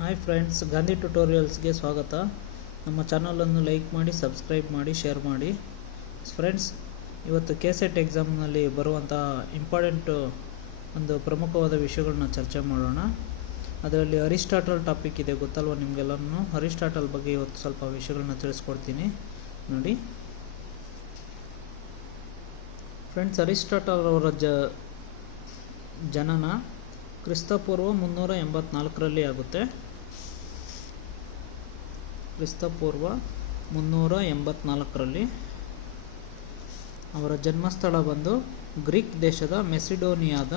Hi friends, Gandhi ಟ್ಯುಟೋರಿಯಲ್ಸ್ಗೆ ಸ್ವಾಗತ. ನಮ್ಮ ಚಾನಲನ್ನು ಲೈಕ್ ಮಾಡಿ, ಸಬ್ಸ್ಕ್ರೈಬ್ ಮಾಡಿ, ಶೇರ್ ಮಾಡಿ. ಫ್ರೆಂಡ್ಸ್, ಇವತ್ತು ಕೆಸೆಟ್ ಎಕ್ಸಾಮ್ನಲ್ಲಿ ಬರುವಂಥ ಇಂಪಾರ್ಟೆಂಟ್ ಒಂದು ಪ್ರಮುಖವಾದ ವಿಷಯಗಳನ್ನ ಚರ್ಚೆ ಮಾಡೋಣ. ಅದರಲ್ಲಿ ಅರಿಸ್ಟಾಟಲ್ ಟಾಪಿಕ್ ಇದೆ, ಗೊತ್ತಲ್ವ ನಿಮಗೆಲ್ಲನೂ. ಅರಿಸ್ಟಾಟಲ್ ಬಗ್ಗೆ ಇವತ್ತು ಸ್ವಲ್ಪ ವಿಷಯಗಳನ್ನ ತಿಳಿಸ್ಕೊಡ್ತೀನಿ ನೋಡಿ. ಫ್ರೆಂಡ್ಸ್, ಅರಿಸ್ಟಾಟಲ್ ಅವರ ಜನನ ಕ್ರಿಸ್ತಪೂರ್ವ 384ರಲ್ಲಿ ಆಗುತ್ತೆ. ಕ್ರಿಸ್ತಪೂರ್ವ 384ರಲ್ಲಿ ಅವರ ಜನ್ಮಸ್ಥಳ ಬಂದು ಗ್ರೀಕ್ ದೇಶದ ಮೆಸಿಡೋನಿಯಾದ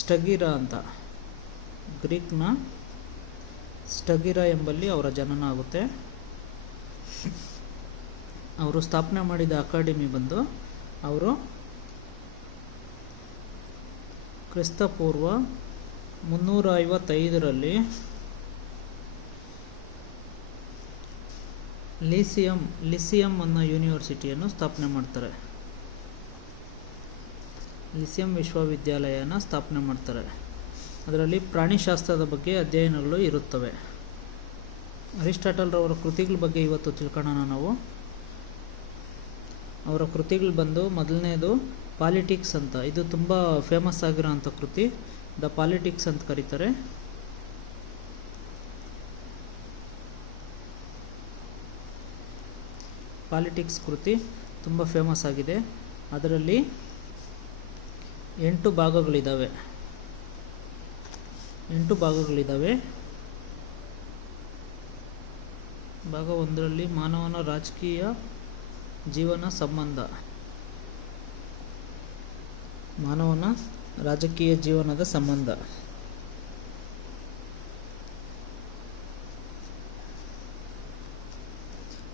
ಸ್ಟಗಿರಾ ಅಂತ, ಗ್ರೀಕ್ನ ಸ್ಟಗಿರಾ ಎಂಬಲ್ಲಿ ಅವರ ಜನನ ಆಗುತ್ತೆ. ಅವರು ಸ್ಥಾಪನೆ ಮಾಡಿದ ಅಕಾಡೆಮಿ ಬಂದು ಅವರು ಕ್ರಿಸ್ತಪೂರ್ವ 355ರಲ್ಲಿ ಲಿಸಿಯಂ ಅನ್ನೋ ಯೂನಿವರ್ಸಿಟಿಯನ್ನು ಸ್ಥಾಪನೆ ಮಾಡ್ತಾರೆ. ಲಿಸಿಯಂ ವಿಶ್ವವಿದ್ಯಾಲಯನ ಸ್ಥಾಪನೆ ಮಾಡ್ತಾರೆ. ಅದರಲ್ಲಿ ಪ್ರಾಣಿಶಾಸ್ತ್ರದ ಬಗ್ಗೆ ಅಧ್ಯಯನಗಳು ಇರುತ್ತವೆ. ಅರಿಸ್ಟಾಟಲ್ ರವರ ಕೃತಿಗಳ ಬಗ್ಗೆ ಇವತ್ತು ತಿಳ್ಕೊಳ್ಳೋಣ ನಾವು. ಅವರ ಕೃತಿಗಳು ಬಂದು ಮೊದಲನೇದು ಪಾಲಿಟಿಕ್ಸ್ ಅಂತ. ಇದು ತುಂಬ ಫೇಮಸ್ ಆಗಿರೋ ಅಂಥ ಕೃತಿ, ದ ಪಾಲಿಟಿಕ್ಸ್ ಅಂತ ಕರೀತಾರೆ. ಪಾಲಿಟಿಕ್ಸ್ ಕೃತಿ ತುಂಬ ಫೇಮಸ್ ಆಗಿದೆ. ಅದರಲ್ಲಿ 8 ಭಾಗಗಳಿದ್ದಾವೆ. ಭಾಗ 1ರಲ್ಲಿ ಮಾನವನ ರಾಜಕೀಯ ಜೀವನ ಸಂಬಂಧ, ಮಾನವನ ರಾಜಕೀಯ ಜೀವನದ ಸಂಬಂಧ.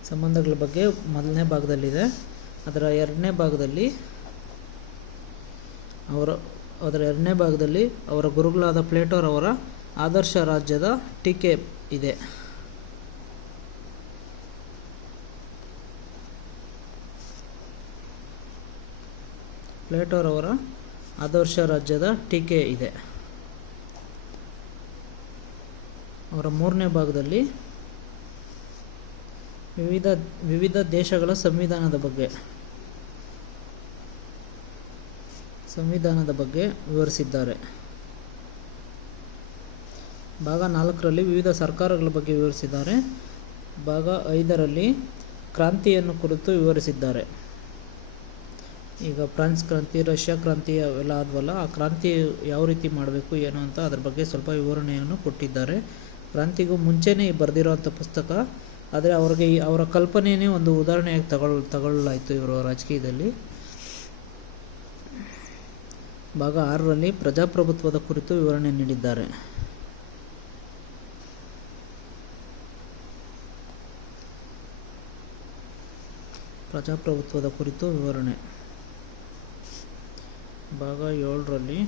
ಸಂಬಂಧಗಳ ಬಗ್ಗೆ ಮೊದಲನೇ ಭಾಗದಲ್ಲಿದೆ. ಅದರ ಎರಡನೇ ಭಾಗದಲ್ಲಿ ಅವರ ಗುರುಗಳಾದ ಪ್ಲೇಟೋರವರ ಆದರ್ಶ ರಾಜ್ಯದ ಟೀಕೆ ಇದೆ. ಪ್ಲೇಟೋರವರ ಆದರ್ಶ ರಾಜ್ಯದ ಟೀಕೆ ಇದೆ. ಅವರ ಮೂರನೇ ಭಾಗದಲ್ಲಿ ವಿವಿಧ ದೇಶಗಳ ಸಂವಿಧಾನದ ಬಗ್ಗೆ ವಿವರಿಸಿದ್ದಾರೆ. ಭಾಗ 4ರಲ್ಲಿ ವಿವಿಧ ಸರ್ಕಾರಗಳ ಬಗ್ಗೆ ವಿವರಿಸಿದ್ದಾರೆ. ಭಾಗ 5ರಲ್ಲಿ ಕ್ರಾಂತಿಯನ್ನು ಕುರಿತು ವಿವರಿಸಿದ್ದಾರೆ. ಈಗ ಫ್ರಾನ್ಸ್ ಕ್ರಾಂತಿ, ರಷ್ಯಾ ಕ್ರಾಂತಿ ಅವೆಲ್ಲ ಆದ್ವಲ್ಲ, ಆ ಕ್ರಾಂತಿ ಯಾವ ರೀತಿ ಮಾಡಬೇಕು ಏನು ಅಂತ ಅದ್ರ ಬಗ್ಗೆ ಸ್ವಲ್ಪ ವಿವರಣೆಯನ್ನು ಕೊಟ್ಟಿದ್ದಾರೆ. ಕ್ರಾಂತಿಗೂ ಮುಂಚೆನೇ ಬರೆದಿರೋವಂಥ ಪುಸ್ತಕ, ಆದರೆ ಅವರ ಕಲ್ಪನೆಯೇ ಒಂದು ಉದಾಹರಣೆಯಾಗಿ ತಗೊಳ್ಳಾಯಿತು ಇವರ ರಾಜಕೀಯದಲ್ಲಿ. ಭಾಗ 6ರಲ್ಲಿ ಪ್ರಜಾಪ್ರಭುತ್ವದ ಕುರಿತು ವಿವರಣೆ ನೀಡಿದ್ದಾರೆ. ಪ್ರಜಾಪ್ರಭುತ್ವದ ಕುರಿತು ವಿವರಣೆ. ಭಾಗ 7ರಲ್ಲಿ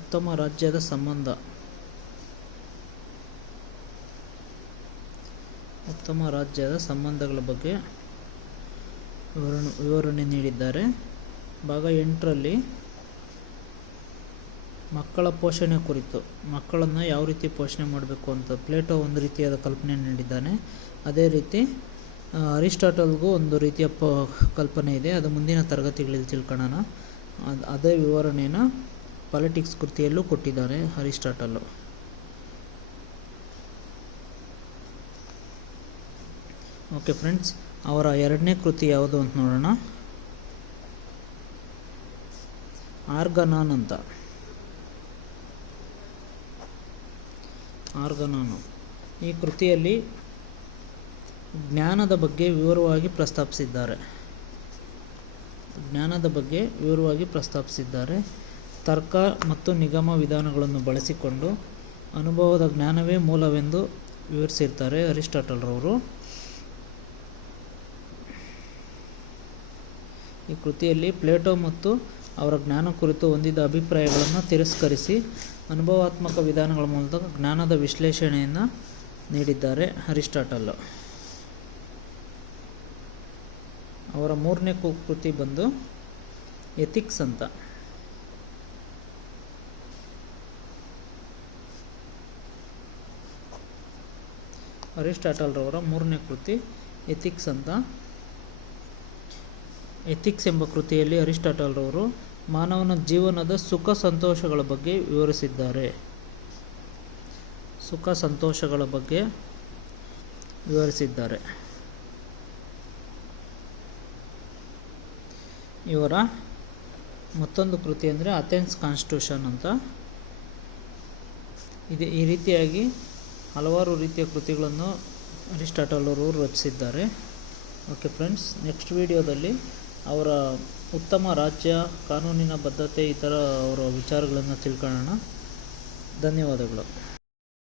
ಉತ್ತಮ ರಾಜ್ಯದ ಸಂಬಂಧ, ಉತ್ತಮ ರಾಜ್ಯದ ಸಂಬಂಧಗಳ ಬಗ್ಗೆ ವಿವರಣೆ ನೀಡಿದ್ದಾರೆ. ಭಾಗ 8ರಲ್ಲಿ ಮಕ್ಕಳ ಪೋಷಣೆ ಕುರಿತು, ಮಕ್ಕಳನ್ನು ಯಾವ ರೀತಿ ಪೋಷಣೆ ಮಾಡಬೇಕು ಅಂತ ಪ್ಲೇಟೋ ಒಂದು ರೀತಿಯಾದ ಕಲ್ಪನೆ ನೀಡಿದ್ದಾನೆ. ಅದೇ ರೀತಿ ಅರಿಸ್ಟಾಟಲ್ಗೂ ಒಂದು ರೀತಿಯ ಕಲ್ಪನೆ ಇದೆ. ಅದು ಮುಂದಿನ ತರಗತಿಗಳಲ್ಲಿ ತಿಳ್ಕೊಳ್ಳೋಣ. ಅದೇ ವಿವರಣೆಯನ್ನು ಪಾಲಿಟಿಕ್ಸ್ ಕೃತಿಯಲ್ಲೂ ಕೊಟ್ಟಿದ್ದಾರೆ ಅರಿಸ್ಟಾಟಲ್. ಓಕೆ ಫ್ರೆಂಡ್ಸ್, ಅವರ ಎರಡನೇ ಕೃತಿ ಯಾವುದು ಅಂತ ನೋಡೋಣ. ಆರ್ಗನಾನ್ ಅಂತ. ಆರ್ಗನಾನು ಈ ಕೃತಿಯಲ್ಲಿ ಜ್ಞಾನದ ಬಗ್ಗೆ ವಿವರವಾಗಿ ಪ್ರಸ್ತಾಪಿಸಿದ್ದಾರೆ. ತರ್ಕ ಮತ್ತು ನಿಗಮ ವಿಧಾನಗಳನ್ನು ಬಳಸಿಕೊಂಡು ಅನುಭವದ ಜ್ಞಾನವೇ ಮೂಲವೆಂದು ವಿವರಿಸಿರ್ತಾರೆ ಅರಿಸ್ಟಾಟಲ್ ರವರು. ಈ ಕೃತಿಯಲ್ಲಿ ಪ್ಲೇಟೋ ಮತ್ತು ಅವರ ಜ್ಞಾನ ಕುರಿತು ಹೊಂದಿದ ಅಭಿಪ್ರಾಯಗಳನ್ನು ತಿರಸ್ಕರಿಸಿ ಅನುಭವಾತ್ಮಕ ವಿಧಾನಗಳ ಮೂಲಕ ಜ್ಞಾನದ ವಿಶ್ಲೇಷಣೆಯನ್ನು ನೀಡಿದ್ದಾರೆ ಅರಿಸ್ಟಾಟಲ್. ಅವರ ಮೂರನೇ ಕೃತಿ ಬಂದು ಎಥಿಕ್ಸ್ ಅಂತ. ಅರಿಸ್ಟಾಟಲ್ರವರ 3ನೇ ಕೃತಿ ಎಥಿಕ್ಸ್ ಅಂತ. ಎಥಿಕ್ಸ್ ಎಂಬ ಕೃತಿಯಲ್ಲಿ ಅರಿಸ್ಟಾಟಲ್ರವರು ಮಾನವನ ಜೀವನದ ಸುಖ ಸಂತೋಷಗಳ ಬಗ್ಗೆ ವಿವರಿಸಿದ್ದಾರೆ. ಇವರ ಮತ್ತೊಂದು ಕೃತಿ ಅಂದರೆ ಅಥೆನ್ಸ್ ಕಾನ್ಸ್ಟಿಟ್ಯೂಷನ್ ಅಂತ ಇದೆ. ಈ ರೀತಿಯಾಗಿ ಹಲವಾರು ರೀತಿಯ ಕೃತಿಗಳನ್ನು ಅರಿಸ್ಟಾಟಲ್ ಅವರು ರಚಿಸಿದ್ದಾರೆ. ಓಕೆ ಫ್ರೆಂಡ್ಸ್, ನೆಕ್ಸ್ಟ್ ವಿಡಿಯೋದಲ್ಲಿ ಅವರ ಉತ್ತಮ ರಾಜ್ಯ, ಕಾನೂನಿನ ಬದ್ಧತೆ, ಈ ಥರ ಅವರ ವಿಚಾರಗಳನ್ನು ತಿಳ್ಕೊಳ್ಳೋಣ. ಧನ್ಯವಾದಗಳು.